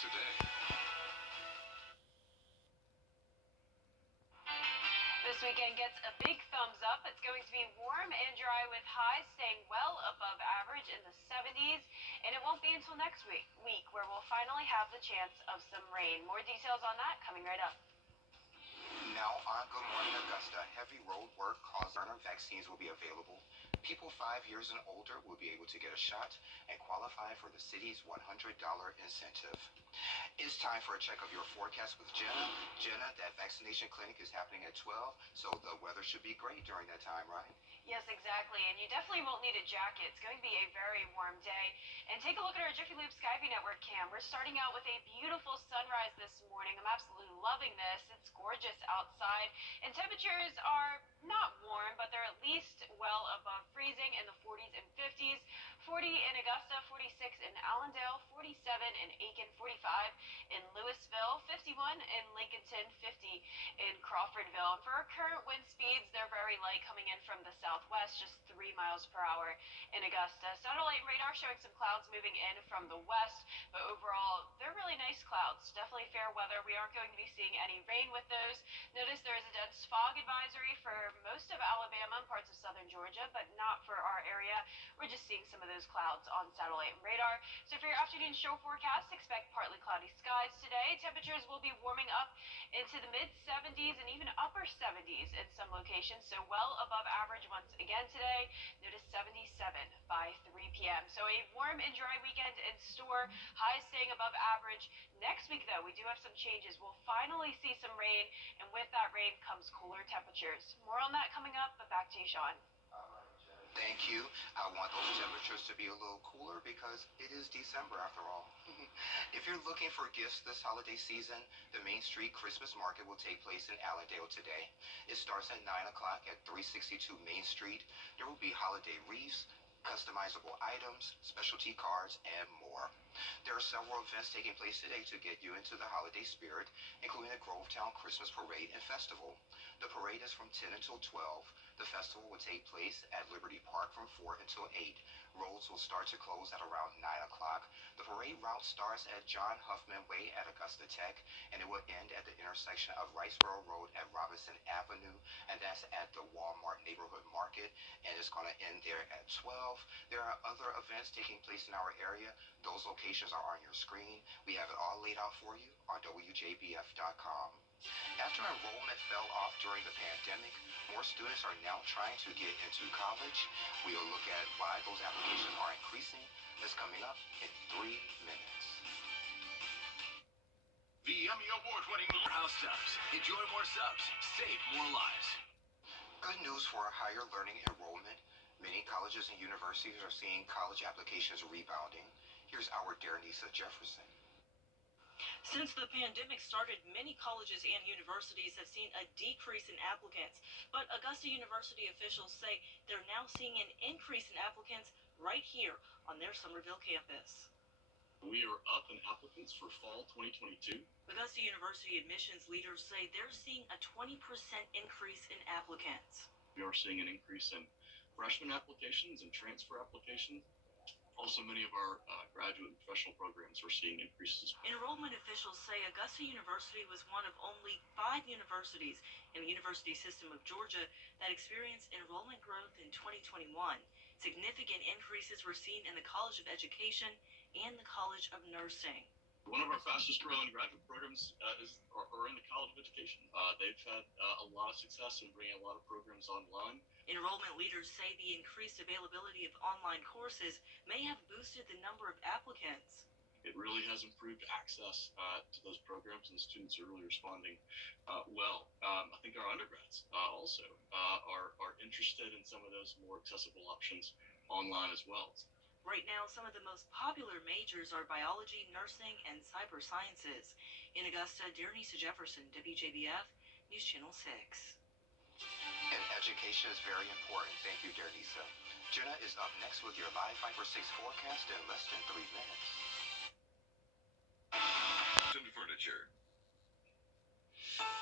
today. This weekend gets a big thumbs up. It's going to be warm and dry with highs staying well above average in the 70s. And it won't be until next week where we'll finally have the chance of some rain. More details on that coming right up. Now on Good Morning Augusta, heavy road work caused vaccines will be available. People 5 years and older will be able to get a shot and qualify for the city's $100 incentive. It's time for a check of your forecast with Jenna. Jenna, that vaccination clinic is happening at 12, so the weather should be great during that time, right? Yes, exactly. And you definitely won't need a jacket. It's going to be a very warm day. And take a look at our Jiffy Lube Skyview Network cam. We're starting out with a beautiful sunrise this morning. I'm absolutely loving this. It's gorgeous outside. And temperatures are not warm, but they're at least well above freezing in the 40s and 50s. 40 in Augusta, 46 in Allendale, 47 in Aiken, 45 in Louisville, 51 in Lincolnton, 50 in Crawfordville. And for our current wind speeds, they're very light coming in from the southwest, just 3 miles per hour in Augusta. Satellite radar showing some clouds moving in from the west, but overall, they're really nice clouds. Definitely fair weather. We aren't going to be seeing any rain with those. Notice there is a dense fog advisory for most of Alabama and parts of southern Georgia, but not for our area. We're just seeing some of those clouds on satellite radar. So for your afternoon show forecast, expect partly cloudy skies today. Temperatures will be warming up into the mid 70s and even upper 70s in some locations, so well above average once again today. Notice 77 by 3 p.m. So a warm and dry weekend in store. Highs staying above average. Next week, though, we do have some changes. We'll finally see some rain, and with that rain comes cooler temperatures. More on that coming up, but back to you, Sean. Thank you. I want those temperatures to be a little cooler because it is December after all. If you're looking for gifts this holiday season, the Main Street Christmas Market will take place in Allendale today. It starts at 9 o'clock at 362 Main Street. There will be holiday wreaths, customizable items, specialty cards, and more. There are several events taking place today to get you into the holiday spirit, including the Grovetown Christmas Parade and Festival. The parade is from 10 until 12. The festival will take place at Liberty Park from 4 until 8. Roads will start to close at around 9 o'clock. The parade route starts at John Huffman Way at Augusta Tech, and it will end at the intersection of Riceboro Road at Robinson Avenue, and that's at the Walmart Neighborhood Market, and it's going to end there at 12. There are other events taking place in our area. Those locations are on your screen. We have it all laid out for you on Wjbf.com. After enrollment fell off during the pandemic, more students are now trying to get into college. We'll look at why those applications are increasing. That's coming up in 3 minutes. The Emmy Award-winning House Subs. Enjoy more subs. Save more lives. Good news for higher learning enrollment. Many colleges and universities are seeing college applications rebounding. Here's our Darenisa Jefferson. Since the pandemic started, many colleges and universities have seen a decrease in applicants, but Augusta University officials say they're now seeing an increase in applicants right here on their Somerville campus. We are up in applicants for fall 2022. Augusta University admissions leaders say they're seeing a 20% increase in applicants. We are seeing an increase in freshman applications and transfer applications. Also, many of our graduate and professional programs are seeing increases. Enrollment officials say Augusta University was one of only 5 universities in the university system of Georgia that experienced enrollment growth in 2021. Significant increases were seen in the College of Education and the College of Nursing. One of our fastest growing graduate programs are in the College of Education. They've had a lot of success in bringing a lot of programs online. Enrollment leaders say the increased availability of online courses may have boosted the number of applicants. It really has improved access to those programs, and students are really responding well. I think our undergrads also are interested in some of those more accessible options online as well. Right now, some of the most popular majors are biology, nursing, and cyber sciences. In Augusta, Darenisa Jefferson, WJBF, News Channel 6. And education is very important. Thank you, Darenisa. Jenna is up next with your live Viper 6 forecast in less than 3 minutes. Furniture.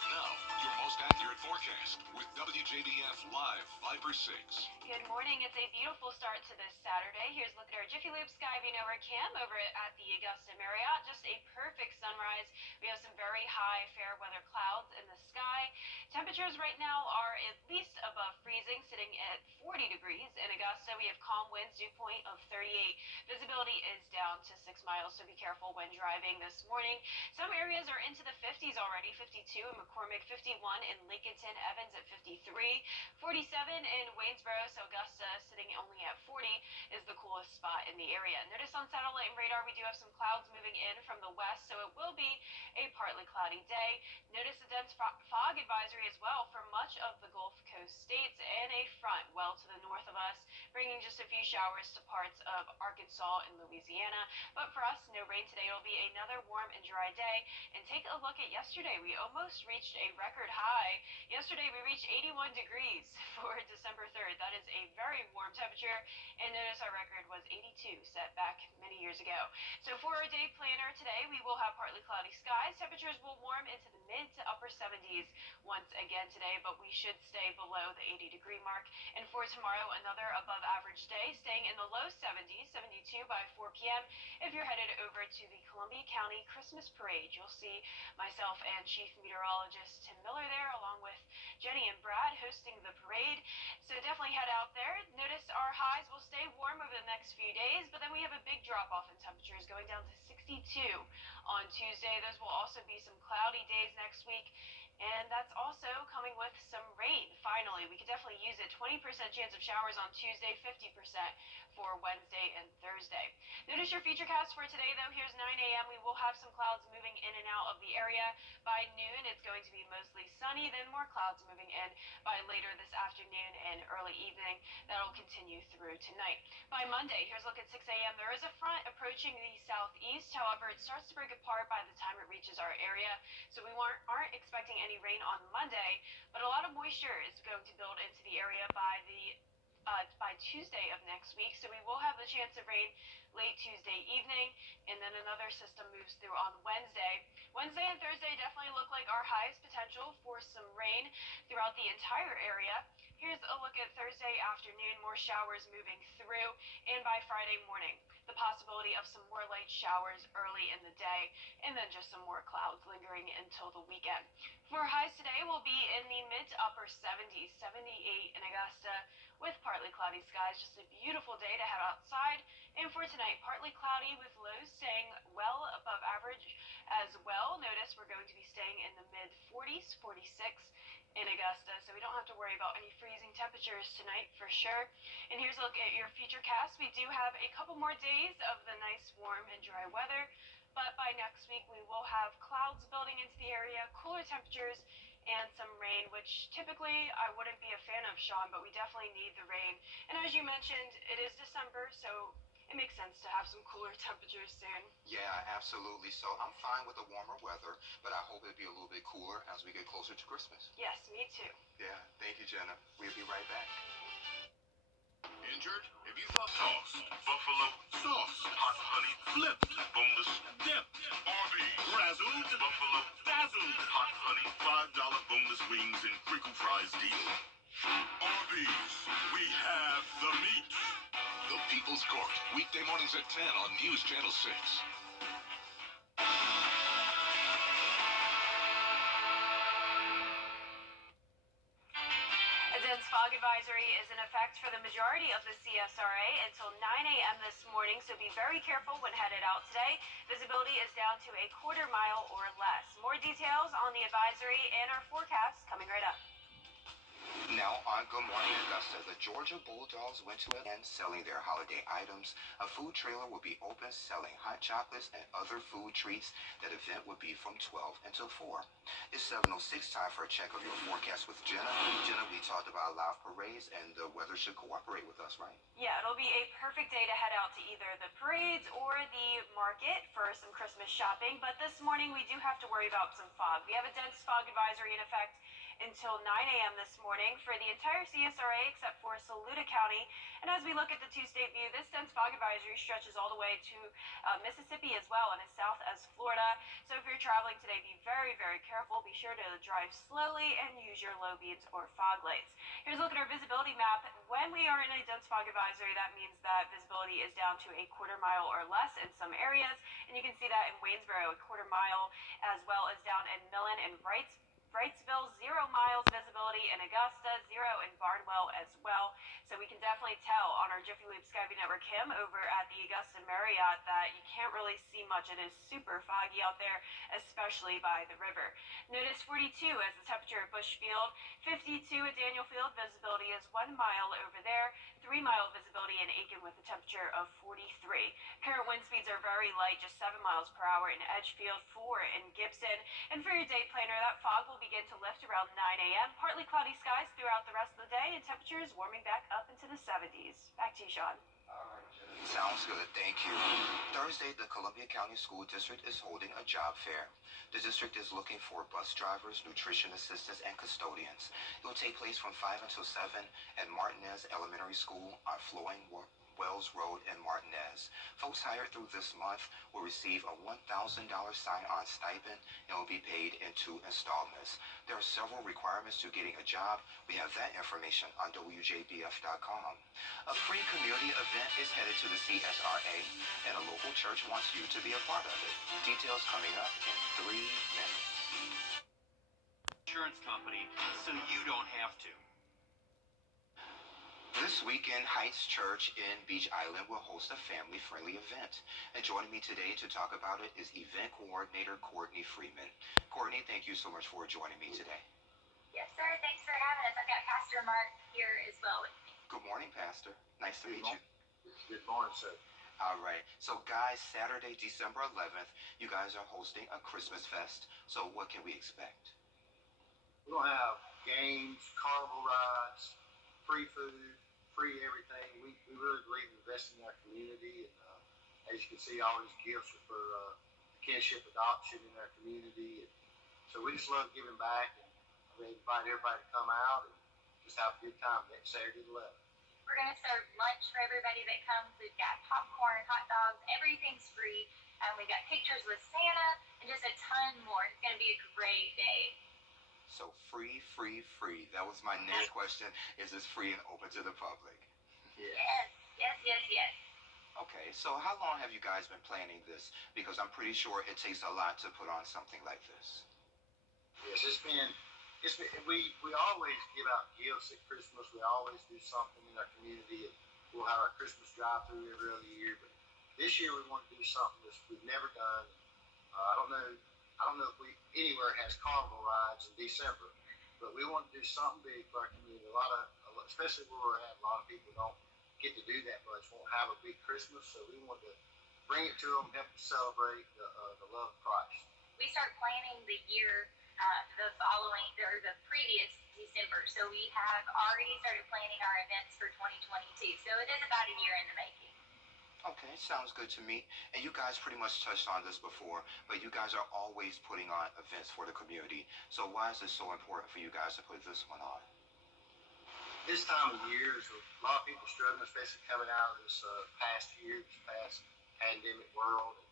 Now, your most accurate forecast. forecast with WJBF Live 5/6. Good morning. It's a beautiful start to this Saturday. Here's a look at our Jiffy Lube Skyview Network cam over at the Augusta Marriott. Just a perfect sunrise. We have some very high fair weather clouds in the sky. Temperatures right now are at least above freezing, sitting at 40 degrees in Augusta. We have calm winds, dew point of 38. Visibility is down to 6 miles, so be careful when driving this morning. Some areas are into the 50s already. 52 in McCormick, 51 in Lincolnton, Evans at 53, 47 in Waynesboro. So Augusta sitting only at 40 is the coolest spot in the area. Notice on satellite and radar we do have some clouds moving in from the west, so it will be a partly cloudy day. Notice a dense fog advisory as well for much of the Gulf Coast states, and a front well to the north of us, bringing just a few showers to parts of Arkansas and Louisiana. But for us, no rain today. It'll be another warm and dry day. And take a look at yesterday. We almost reached a record high. Yesterday we reached 81 degrees for December 3rd. That is a very warm temperature. And notice our record was 82, set back many years ago. So for our day planner today, we will have partly cloudy skies. Temperatures will warm into the mid to upper 70s once again today, but we should stay below the 80-degree mark. And for tomorrow, another above average day, staying in the low 70s, 72 by 4 p.m. If you're headed over to the Columbia County Christmas Parade, you'll see myself and Chief Meteorologist Tim Miller there, along with Jenny and Brad hosting the parade. So definitely head out there. Notice our highs will stay warm over the next few days, but then we have a big drop off in temperatures going down to 62 on Tuesday. Those will also be some cloudy days next week. And that's also coming with some rain. Finally, we could definitely use it. 20% chance of showers on Tuesday, 50% for Wednesday and Thursday. Notice your futurecast for today, though. Here's 9 a.m. We will have some clouds moving in and out of the area. By noon, it's going to be mostly sunny, then more clouds moving in by later this afternoon and early evening. That'll continue through tonight. By Monday, here's a look at 6 a.m. There is a front approaching the southeast. However, it starts to break apart by the time it reaches our area. So we aren't expecting any rain on Monday, but a lot of moisture is going to build into the area by Tuesday of next week. So we will have the chance of rain late Tuesday evening, and then another system moves through on Wednesday. Wednesday and Thursday definitely look like our highest potential for some rain throughout the entire area. Here's a look at Thursday afternoon, more showers moving through, and by Friday morning, the possibility of some more light showers early in the day, and then just some more clouds lingering until the weekend. For highs today, we'll be in the mid to upper 70s, 78 in Augusta, with partly cloudy skies. Just a beautiful day to head outside. And for tonight, partly cloudy with lows staying well above average as well. Notice we're going to be staying in the mid 40s, 46 in Augusta, so we don't have to worry about any freezing temperatures tonight for sure. And here's a look at your futurecast. We do have a couple more days of the nice warm and dry weather, but by next week we will have clouds building into the area, cooler temperatures, and some rain, which typically I wouldn't be a fan of, Sean, but we definitely need the rain. And as you mentioned, it is December, so it makes sense to have some cooler temperatures soon. Yeah, absolutely. So I'm fine with the warmer weather, but I hope it'll be a little bit cooler as we get closer to Christmas. Yes, me too. Yeah, thank you, Jenna. We'll be right back. Injured? If you thought tossed, buffalo sauce, hot honey flipped, boneless dip, Arby's, razzled, buffalo dazzled, hot honey $5 boneless wings and crinkle fries deal. Arby's, we have the meat. The People's Court, weekday mornings at 10 on News Channel 6. A dense fog advisory is in effect for the majority of the CSRA until 9 a.m. this morning, so be very careful when headed out today. Visibility is down to a quarter mile or less. More details on the advisory and our forecast coming right up. Now on Good Morning Augusta, the Georgia Bulldogs went to an end selling their holiday items. A food trailer will be open selling hot chocolates and other food treats. That event will be from 12 until 4. It's 7:06, time for a check of your forecast with Jenna. Jenna, we talked about live parades, and the weather should cooperate with us, right? Yeah, it'll be a perfect day to head out to either the parades or the market for some Christmas shopping. But this morning we do have to worry about some fog. We have a dense fog advisory in effect until 9 a.m. this morning for the entire CSRA except for Saluda County. And as we look at the two-state view, this dense fog advisory stretches all the way to Mississippi as well and as south as Florida. So if you're traveling today, be very, very careful. Be sure to drive slowly and use your low beams or fog lights. Here's a look at our visibility map. When we are in a dense fog advisory, that means that visibility is down to a quarter mile or less in some areas. And you can see that in Waynesboro, a quarter mile, as well as down in Millen and Wrightsville, 0 miles visibility in Augusta, 0 in Barnwell as well. So we can definitely tell on our Jiffy Lube Skyway Network cam over at the Augusta Marriott that you can't really see much. It is super foggy out there, especially by the river. Notice 42 as the temperature at Bushfield, 52 at Daniel Field. Visibility is 1 mile over there, 3-mile visibility in Aiken with a temperature of 43. Current wind speeds are very light, just 7 miles per hour in Edgefield, 4 in Gibson. And for your day planner, that fog will begin to lift around 9 a.m. Partly cloudy skies throughout the rest of the day, and temperatures warming back up into the 70s. Back to you, Sean. Sounds good, thank you. Thursday, the Columbia County School District is holding a job fair. The district is looking for bus drivers, nutrition assistants, and custodians. It will take place from 5 until 7 at Martinez Elementary School on Flowing Wells Road in Martinez. Folks hired through this month will receive a $1,000 sign-on stipend and will be paid in 2 installments. There are several requirements to getting a job. We have that information on Wjbf.com. A free community event is headed to the CSRA, and a local church wants you to be a part of it. Details coming up in 3 minutes. Insurance company, so you don't have to. This weekend, Heights Church in Beach Island will host a family-friendly event. And joining me today to talk about it is event coordinator Courtney Freeman. Courtney, thank you so much for joining me today. Yes, sir. Thanks for having us. I've got Pastor Mark here as well with me. Good morning, Pastor. Nice to meet you. Good morning, sir. All right. So, guys, Saturday, December 11th, you guys are hosting a Christmas fest. So what can we expect? We're going to have games, carnival rides, free food, free everything. We really believe in investing in our community. And as you can see, all these gifts are for kinship adoption in our community. And so we just love giving back. And we invite everybody to come out and just have a good time next Saturday the 11th. We're going to serve lunch for everybody that comes. We've got popcorn, hot dogs, everything's free. We've got pictures with Santa and just a ton more. It's going to be a great day. So free, free, free. That was my next question. Is this free and open to the public? Yes. Okay, so how long have you guys been planning this? Because I'm pretty sure it takes a lot to put on something like this. Yes, we always give out gifts at Christmas. We always do something in our community. We'll have our Christmas drive-through every other year. But this year we want to do something that we've never done. I don't know if we anywhere has carnival rides in December, but we want to do something big for our community. Especially where we're at, a lot of people don't get to do that much, won't have a big Christmas, so we want to bring it to them, help them celebrate the love of Christ. We start planning the year the previous December, so we have already started planning our events for 2022. So it is about a year in the making. Okay, sounds good to me. And you guys pretty much touched on this before, but you guys are always putting on events for the community. So why is it so important for you guys to put this one on? This time of year is a lot of people struggling, especially coming out of this past pandemic world. And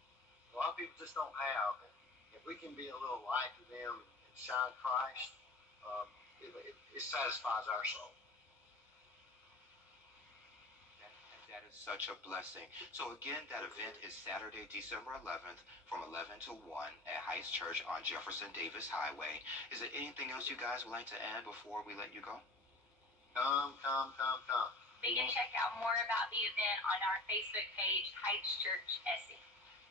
a lot of people just don't have. And if we can be a little light to them and shine Christ, it satisfies our soul. That is such a blessing. So again, that event is Saturday, December 11th from 11 to 1 at Heights Church on Jefferson Davis Highway. Is there anything else you guys would like to add before we let you go? Come. You can check out more about the event on our Facebook page, Heights Church SE.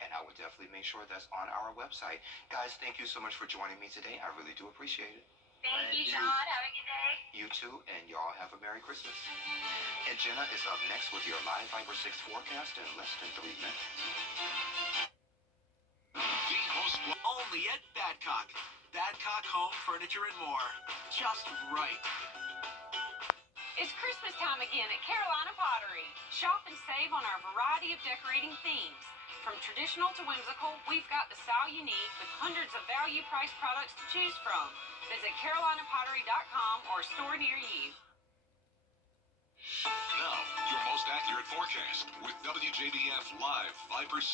And I will definitely make sure that's on our website. Guys, thank you so much for joining me today. I really do appreciate it. Thank you, Sean. Have a good day. You too, and y'all have a Merry Christmas. And Jenna is up next with your live Viber 6 forecast in less than 3 minutes. Only at Badcock. Badcock Home Furniture and More. Just right. It's Christmas time again at Carolina Pottery. Shop and save on our variety of decorating themes. From traditional to whimsical, we've got the style you need with hundreds of value-priced products to choose from. Visit carolinapottery.com or a store near you. Now, your most accurate forecast with WJBF Live 5 for 6.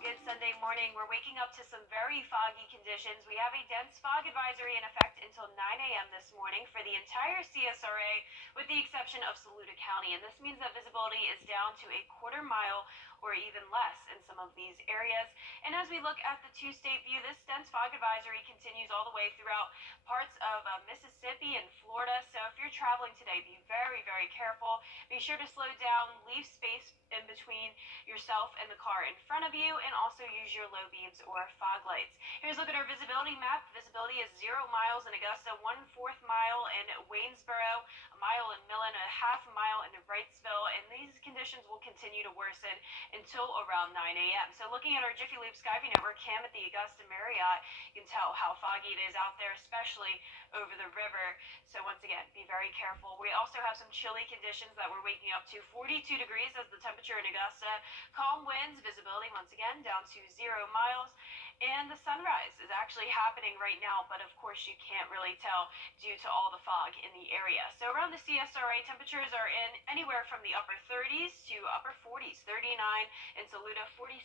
Good Sunday morning. We're waking up to some very foggy conditions. We have a dense fog advisory in effect until 9 a.m. this morning for the entire CSRA, with the exception of Saluda County. And this means that visibility is down to a quarter mile or even less in some of these areas. And as we look at the two-state view, this dense fog advisory continues all the way throughout parts of Mississippi and Florida. So if you're traveling today, be very, very careful. Be sure to slow down, leave space in between yourself and the car in front of you, and also use your low beams or fog lights. Here's a look at our visibility map. Visibility is 0 miles in Augusta, 1/4 mile in Waynesboro, a mile in Millen, a half mile in Wrightsville, and these conditions will continue to worsen until around 9 a.m. So looking at our Jiffy Lube Skyview Network cam at the Augusta Marriott, you can tell how foggy it is out there, especially over the river. So once again, be very careful. We also have some chilly conditions that we're waking up to. 42 degrees as the temperature in Augusta. Calm winds, visibility once again down to 0 miles. And the sunrise is actually happening right now, but of course you can't really tell due to all the fog in the area. So around the CSRA, temperatures are in anywhere from the upper 30s to upper 40s. 39 in Saluda, 47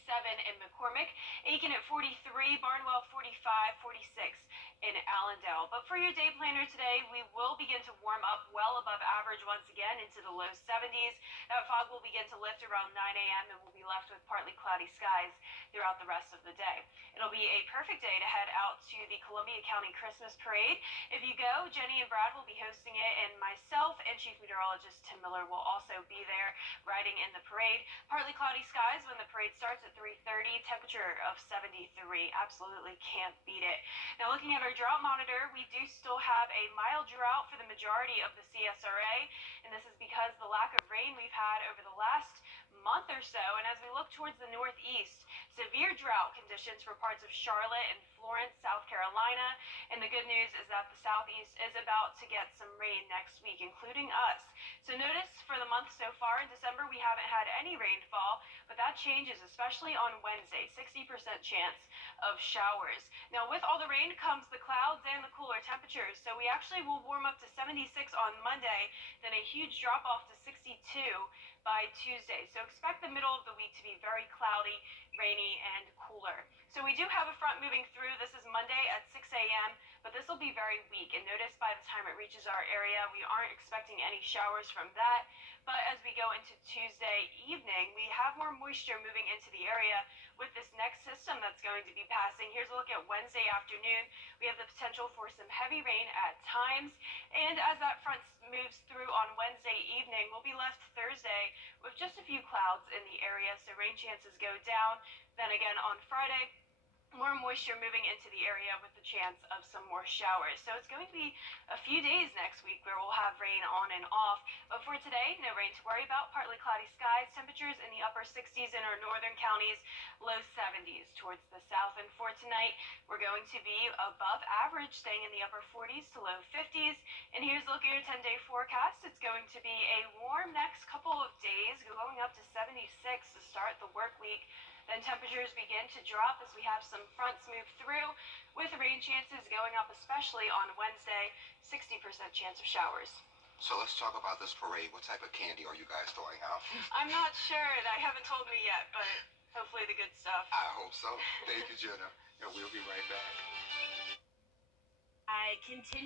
in McCormick, Aiken at 43, Barnwell 45, 46 in Allendale. But for your day planner today, we will begin to warm up well above average once again into the low 70s. That fog will begin to lift around 9 a.m. and we'll be left with partly cloudy skies throughout the rest of the day. It'll be a perfect day to head out to the Columbia County Christmas Parade. If you go, Jenny and Brad will be hosting it, and myself and Chief Meteorologist Tim Miller will also be there riding in the parade. Partly cloudy skies when the parade starts at 3:30, temperature of 73. Absolutely can't beat it. Now looking at our drought monitor, we do still have a mild drought for the majority of the CSRA, and this is because the lack of rain we've had over the last month or so. And as we look towards the northeast, severe drought conditions for parts of Charlotte and Florence, South Carolina. And the good news is that the southeast is about to get some rain next week, including us. So notice for the month so far in December, we haven't had any rainfall, but that changes, especially on Wednesday, 60% chance of showers. Now with all the rain comes the clouds and the cooler temperatures. So we actually will warm up to 76 on Monday, then a huge drop off to 62 by Tuesday. So expect the middle of the week to be very cloudy, rainy, and cooler. So we do have a front moving through. This is Monday at 6 a.m., but this will be very weak. And notice by the time it reaches our area, we aren't expecting any showers from that. But as we go into Tuesday evening, we have more moisture moving into the area with this next system that's going to be passing. Here's a look at Wednesday afternoon. We have the potential for some heavy rain at times. And as that front moves through on Wednesday evening, we'll be left Thursday with just a few clouds in the area, so rain chances go down. Then again on Friday, more moisture moving into the area with the chance of some more showers. So it's going to be a few days next week where we'll have rain on and off. But for today, no rain to worry about. Partly cloudy skies, temperatures in the upper 60s in our northern counties, low 70s towards the south. And for tonight, we're going to be above average, staying in the upper 40s to low 50s. And here's a look at your 10-day forecast. It's going to be a warm next couple of days, going up to 76 to start the work week. Then temperatures begin to drop as we have some fronts move through, with rain chances going up, especially on Wednesday, 60% chance of showers. So let's talk about this parade. What type of candy are you guys throwing out? I'm not sure. They haven't told me yet, but hopefully the good stuff. I hope so. Thank you, Jenna. And we'll be right back. I continue